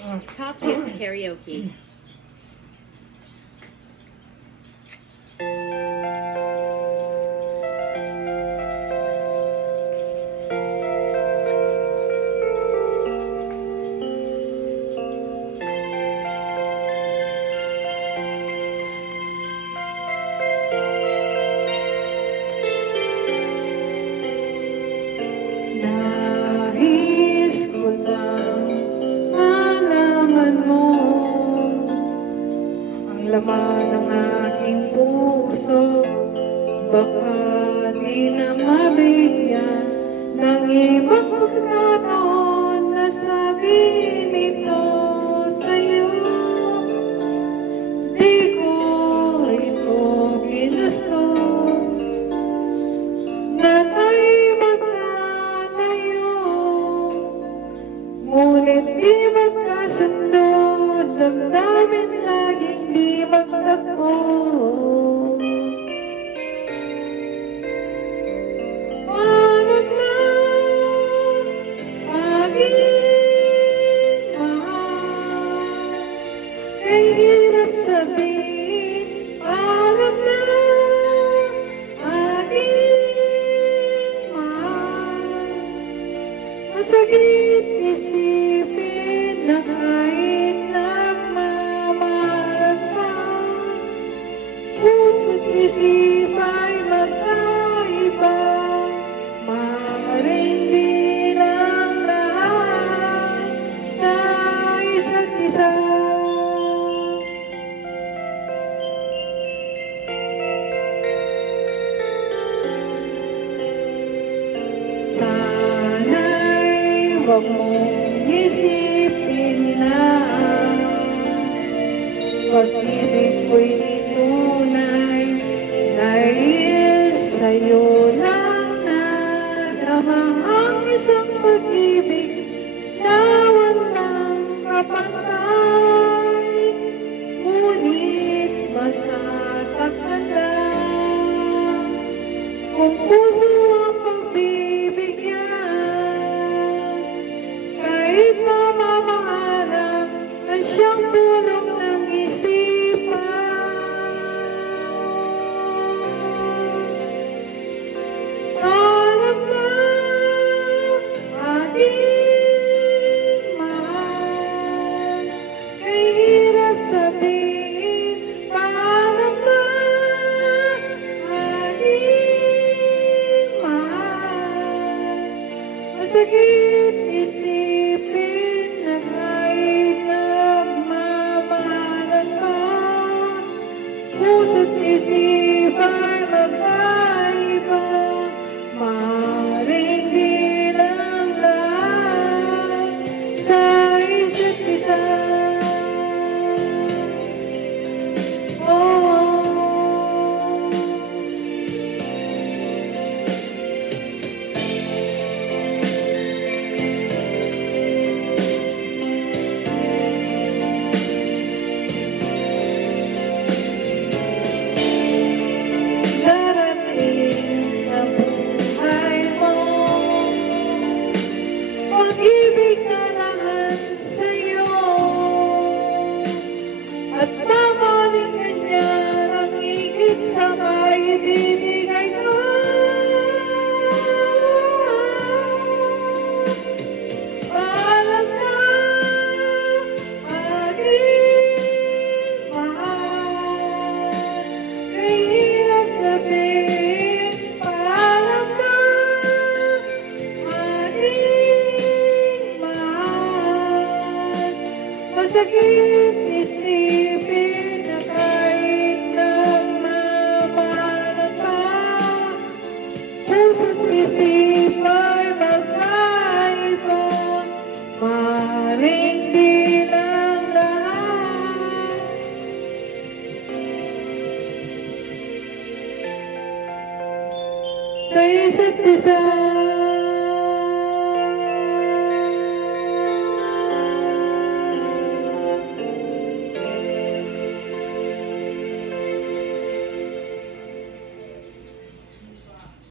Top Hits Karaoke. Nais ko lang malaman mo ang laman ng aking puso. Baka di na mabigyan ng ibang pagkakataon na sabihin ito sa'yo. Di ko ito ginusto na tayo'y magkalayo, ngunit di magkasundo, damdamin laging di magtako. Alam na aking mahal, kay hirap sabihin. Alam na aking mahal, masakit isipin na kahit nagmamahal pa, puso't isip ay magkaiba. Maaaring di lang lahat sa isa't isa. Sana'y huwag mong isipin na pag-ibig ko'y tunay, dahil sa'yo lang nadama ang isang pag-ibig na walang kapantay. Ngunit masasaktan lang kung puso ang pagbibigyan, kahit mamamahalan na siyang pulong ng isipan. Alam na aking mahal, kay hirap sabihin. Alam na aking mahal, masakit isipin na kahit nagmamahalan pa, puso't isip ay magkaiba. Maaaring di lang lahat sa isa't isa. Darating sa buhay mo pag-ibig na lahat sa'yo, at mamahalin ka niya ng higit sa maibibigay ko. Alam na aking mahal, kay hirap sabihin. Alam na aking mahal, masakit isipin na kahit nagmamahalan pa, puso't isip ay magkaiba. Maaaring di lang lahat sa isa't isa.